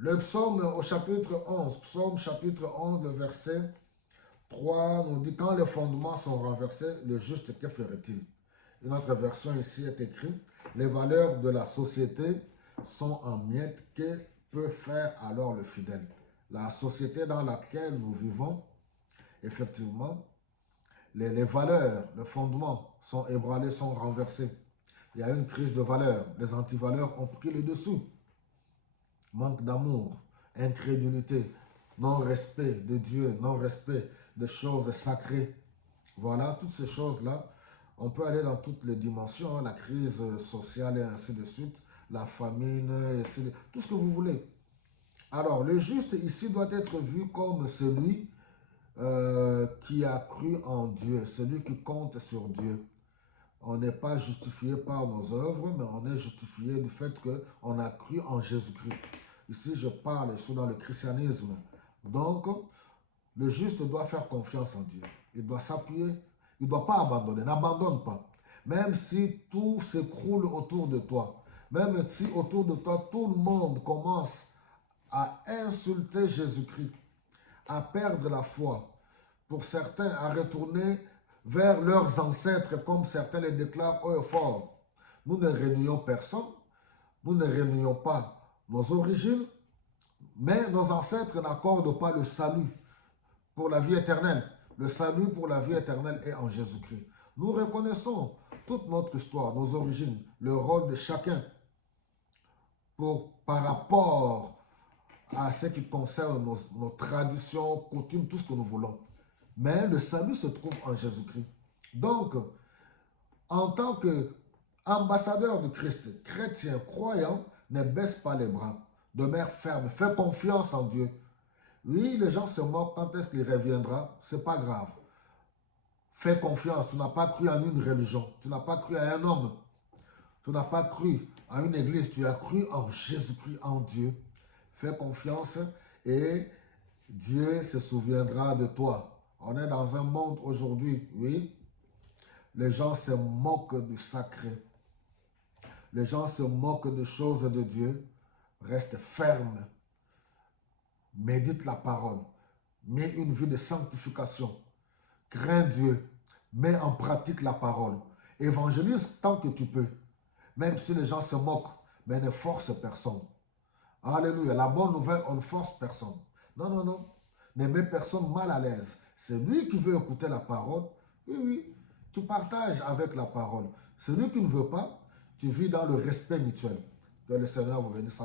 Le psaume au chapitre 11, psaume chapitre 11, le verset 3 nous dit, quand les fondements sont renversés, le juste, que ferait-il? Une autre version ici est écrit, les valeurs de la société sont en miettes, que peut faire alors le fidèle? La société dans laquelle nous vivons, effectivement, les valeurs, les fondements sont ébranlés, sont renversés. Il y a une crise de valeurs. Les antivaleurs ont pris le dessous. Manque d'amour, incrédulité, non-respect de Dieu, non-respect des choses sacrées. Voilà, toutes ces choses-là, on peut aller dans toutes les dimensions, hein, la crise sociale et ainsi de suite, la famine, tout ce que vous voulez. Alors, le juste ici doit être vu comme celui qui a cru en Dieu, celui qui compte sur Dieu. On n'est pas justifié par nos œuvres, mais on est justifié du fait qu'on a cru en Jésus-Christ. Ici, je parle, je suis dans le christianisme. Donc, le juste doit faire confiance en Dieu. Il doit s'appuyer. Il ne doit pas abandonner. N'abandonne pas. Même si tout s'écroule autour de toi, même si autour de toi, tout le monde commence à insulter Jésus-Christ, à perdre la foi, pour certains à retourner vers leurs ancêtres, comme certains les déclarent haut et fort. Nous ne renions personne, nous ne renions pas nos origines, mais nos ancêtres n'accordent pas le salut pour la vie éternelle. Le salut pour la vie éternelle est en Jésus-Christ. Nous reconnaissons toute notre histoire, nos origines, le rôle de chacun par rapport à ce qui concerne nos traditions, coutumes, tout ce que nous voulons. Mais le salut se trouve en Jésus-Christ. Donc, en tant qu'ambassadeur de Christ, chrétien, croyant, ne baisse pas les bras, demeure ferme, fais confiance en Dieu. Oui, les gens se moquent quand est-ce qu'il reviendra, c'est pas grave. Fais confiance, tu n'as pas cru en une religion, tu n'as pas cru à un homme, tu n'as pas cru à une église, tu as cru en Jésus-Christ, en Dieu. Fais confiance et Dieu se souviendra de toi. On est dans un monde aujourd'hui, oui, les gens se moquent du sacré. Les gens se moquent des choses de Dieu. Reste ferme. Médite la parole. Mets une vie de sanctification. Crains Dieu. Mets en pratique la parole. Évangélise tant que tu peux. Même si les gens se moquent, mais ne force personne. Alléluia. La bonne nouvelle, on ne force personne. Non, non, non. Ne mets personne mal à l'aise. C'est lui qui veut écouter la parole. Oui, oui. Tu partages avec la parole. Celui qui ne veut pas, tu vis dans le respect mutuel. Que le Seigneur vous bénisse.